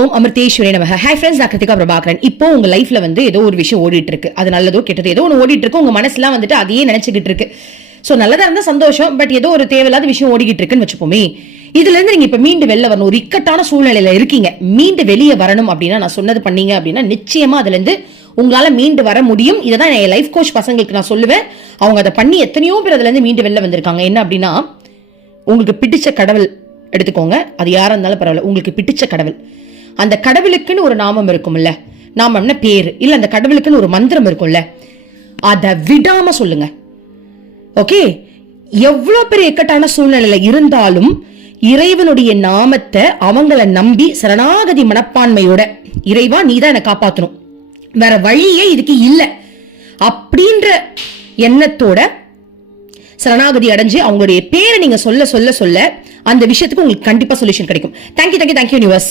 ஓம் அமிர்தேஸ்வரி நமக. Hi friends நான் கிருத்திகா பிரபாகரன். இப்போ உங்க லைஃப்ல வந்து ஏதோ ஒரு விஷயம் ஓடிட்டு இருக்கு அது நல்லதோ கெட்டதோ ஏதோ ஒன்று ஓடிட்டு இருக்கு உங்க மனசுலாம் வந்துட்டு அதையே நினைச்சுக்கிட்டு இருக்கு. ஸோ நல்லதா இருந்தால் சந்தோஷம். பட் ஏதோ ஒரு தேவையில்லாத விஷயம் ஓடிக்கிட்டு இருக்குன்னு வச்சுப்போமே. இதுல இருந்து நீங்க இப்ப மீண்டு வெளில வரணும். ஒரு இக்கட்டான சூழ்நிலையில இருக்கீங்க. மீண்டு வெளியே வரணும் அப்படின்னா நான் சொன்னது பண்ணீங்க அப்படின்னா நிச்சயமா அதுல இருந்து உங்களால மீண்டு வர முடியும். இதை தான் என் லைஃப் கோச் பசங்களுக்கு நான் சொல்லுவேன். அவங்க அதை பண்ணி எத்தனையோ பேர் அதுல இருந்து மீண்டு வெளில வந்திருக்காங்க. என்ன அப்படின்னா உங்களுக்கு பிடிச்ச கடவுள் எடுத்துக்கோங்க. அது யாரா இருந்தாலும் பரவாயில்ல. உங்களுக்கு பிடிச்ச கடவுள். அந்த கடவுளுக்குன்னு ஒரு நாமம் இருக்கும்ல. நாமம்னா பேர்? இல்ல அந்த கடவுளுக்குன்னு ஒரு மந்திரம் இருக்கும்ல. அதை விடாம சொல்லுங்க. ஓகே? எவ்வளவு பெரிய இக்கட்டான சூழ்நிலையில இருந்தாலும் இறைவனுடைய நாமத்தை அவங்கள நம்பி சரணாகதி மனப்பான்மையோட இறைவா நீ தான் என்னை காப்பாத்தணும். வேற வழியே இதுக்கு இல்ல. அப்படின்ற எண்ணத்தோட சரணாகதி அடைஞ்சு அவங்களுடைய பேரை நீங்க சொல்ல சொல்ல சொல்ல அந்த விஷயத்துக்கு உங்களுக்கு கண்டிப்பா சொல்யூஷன் கிடைக்கும். Thank you thank you thank you universe